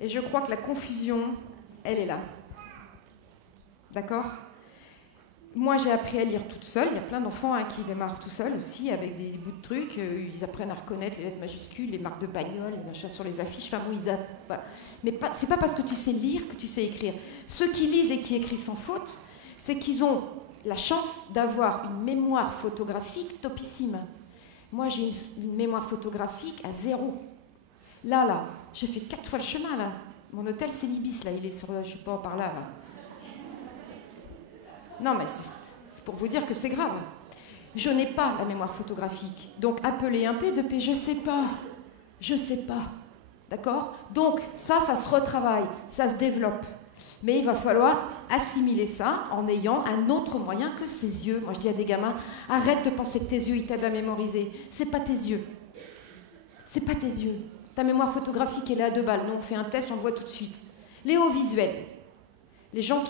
Et je crois que la confusion, elle est là. D'accord ? Moi, j'ai appris à lire toute seule. Il y a plein d'enfants qui démarrent tout seuls aussi, avec des bouts de trucs. Ils apprennent à reconnaître les lettres majuscules, les marques de bagnole, les machins sur les affiches. Enfin, bon, voilà. Mais c'est pas parce que tu sais lire que tu sais écrire. Ceux qui lisent et qui écrivent sans faute, c'est qu'ils ont la chance d'avoir une mémoire photographique topissime. Moi, j'ai une mémoire photographique à 0. Là, j'ai fait 4 fois le chemin, là. Mon hôtel, c'est l'Ibis, là. Il est sur, je sais pas, par là. Non, mais c'est pour vous dire que c'est grave. Je n'ai pas la mémoire photographique. Donc, appeler un P2P, je sais pas. Je sais pas. D'accord ? Donc, ça se retravaille, ça se développe. Mais il va falloir assimiler ça en ayant un autre moyen que ses yeux. Moi, je dis à des gamins, arrête de penser que tes yeux, ils t'aident à mémoriser. C'est pas tes yeux. C'est pas tes yeux. Ta mémoire photographique, elle est à 2 balles. Nous, on fait un test, on le voit tout de suite. Les hauts visuels. Les gens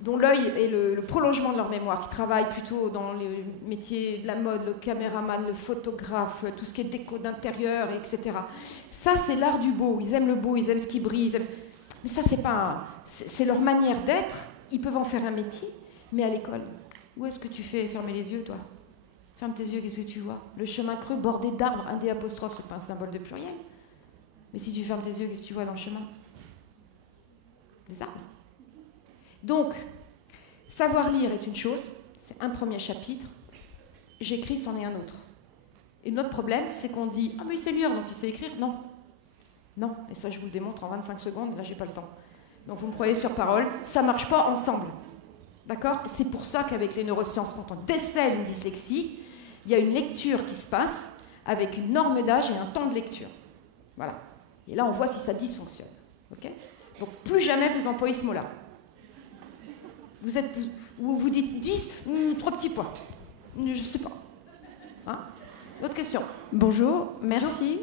dont l'œil est le prolongement de leur mémoire, qui travaillent plutôt dans les métiers de la mode, le caméraman, le photographe, tout ce qui est déco d'intérieur, etc. Ça, c'est l'art du beau. Ils aiment le beau, ils aiment ce qui brille. Mais ça, c'est leur manière d'être. Ils peuvent en faire un métier, mais à l'école. Où est-ce que tu fais fermer les yeux, toi ? Ferme tes yeux, qu'est-ce que tu vois ? Le chemin creux bordé d'arbres, un D apostrophe, c'est pas un symbole de pluriel. Mais si tu fermes tes yeux, qu'est-ce que tu vois dans le chemin ? Des arbres. Donc, savoir lire est une chose, c'est un premier chapitre. J'écris, c'en est un autre. Et notre problème, c'est qu'on dit « Ah, mais il sait lire, donc il sait écrire ». Non. Non, et ça, je vous le démontre en 25 secondes, là, j'ai pas le temps. Donc, vous me croyez sur parole, ça marche pas ensemble. D'accord ? C'est pour ça qu'avec les neurosciences, quand on décèle une dyslexie, il y a une lecture qui se passe avec une norme d'âge et un temps de lecture. Voilà. Et là, on voit si ça dysfonctionne. Ok ? Donc, plus jamais vous employez ce mot-là. Vous dites 10, 3 petits points. Je ne sais pas. Hein ? Autre question. Bonjour, merci.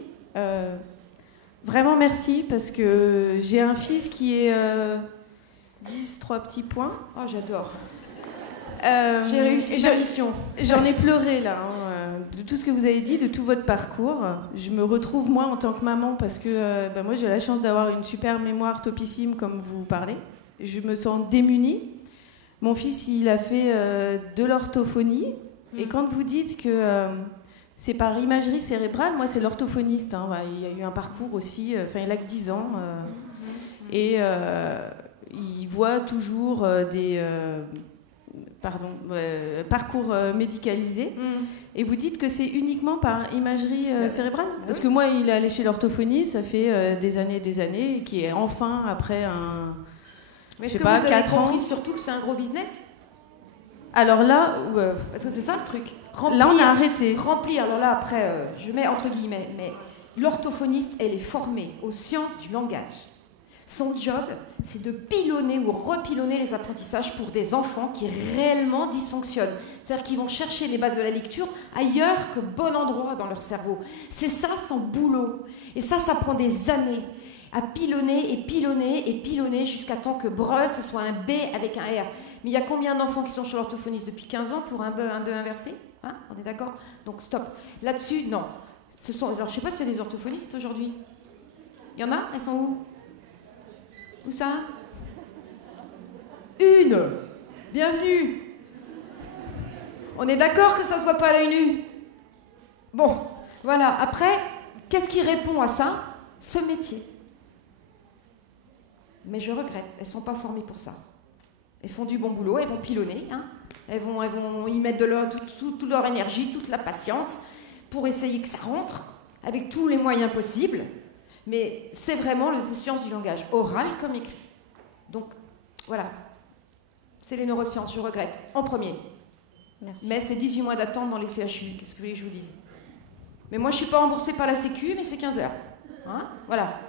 Vraiment merci, parce que j'ai un fils qui est 10, 3 petits points. Oh, j'adore. J'ai réussi ma mission. J'en ai pleuré là, de tout ce que vous avez dit, de tout votre parcours. Je me retrouve moi en tant que maman, parce que moi j'ai la chance d'avoir une super mémoire topissime comme vous parlez. Je me sens démunie. Mon fils, il a fait de l'orthophonie. Et quand vous dites que c'est par imagerie cérébrale, moi c'est l'orthophoniste. Il a eu un parcours aussi, il a que 10 ans. Et il voit toujours des parcours médicalisés. Et vous dites que c'est uniquement par imagerie cérébrale ? Parce que moi, il est allé chez l'orthophoniste, ça fait des années, et qui est enfin après un... Mais est-ce que vous avez compris surtout que c'est un gros business ? Alors là... Parce que c'est ça le truc. Là, on a arrêté. Remplir, alors là, après, je mets entre guillemets, mais l'orthophoniste, elle est formée aux sciences du langage. Son job, c'est de pilonner ou repilonner les apprentissages pour des enfants qui réellement dysfonctionnent. C'est-à-dire qu'ils vont chercher les bases de la lecture ailleurs que bon endroit dans leur cerveau. C'est ça son boulot. Et ça prend des années à pilonner et pilonner et pilonner jusqu'à temps que breu, ce soit un B avec un R. Mais il y a combien d'enfants qui sont chez l'orthophoniste depuis 15 ans pour un B, un 2 inversé ? Hein ? On est d'accord ? Donc stop. Là-dessus, non. Alors, je ne sais pas s'il y a des orthophonistes aujourd'hui. Il y en a ? Elles sont où ? Où ça ? Une. Bienvenue. On est d'accord que ça ne se voit pas à l'œil nu ? Bon, voilà. Après, qu'est-ce qui répond à ça ? Ce métier. Mais je regrette, elles ne sont pas formées pour ça. Elles font du bon boulot, elles vont pilonner, hein. Elles vont y mettre toute leur énergie, toute la patience, pour essayer que ça rentre, avec tous les moyens possibles. Mais c'est vraiment la science du langage, oral comme écrit. Donc, voilà. C'est les neurosciences, je regrette, en premier. Merci. Mais c'est 18 mois d'attente dans les CHU, qu'est-ce que vous voulez que je vous dise ? Mais moi, je ne suis pas remboursée par la Sécu, mais c'est 15 heures. Hein ? Voilà.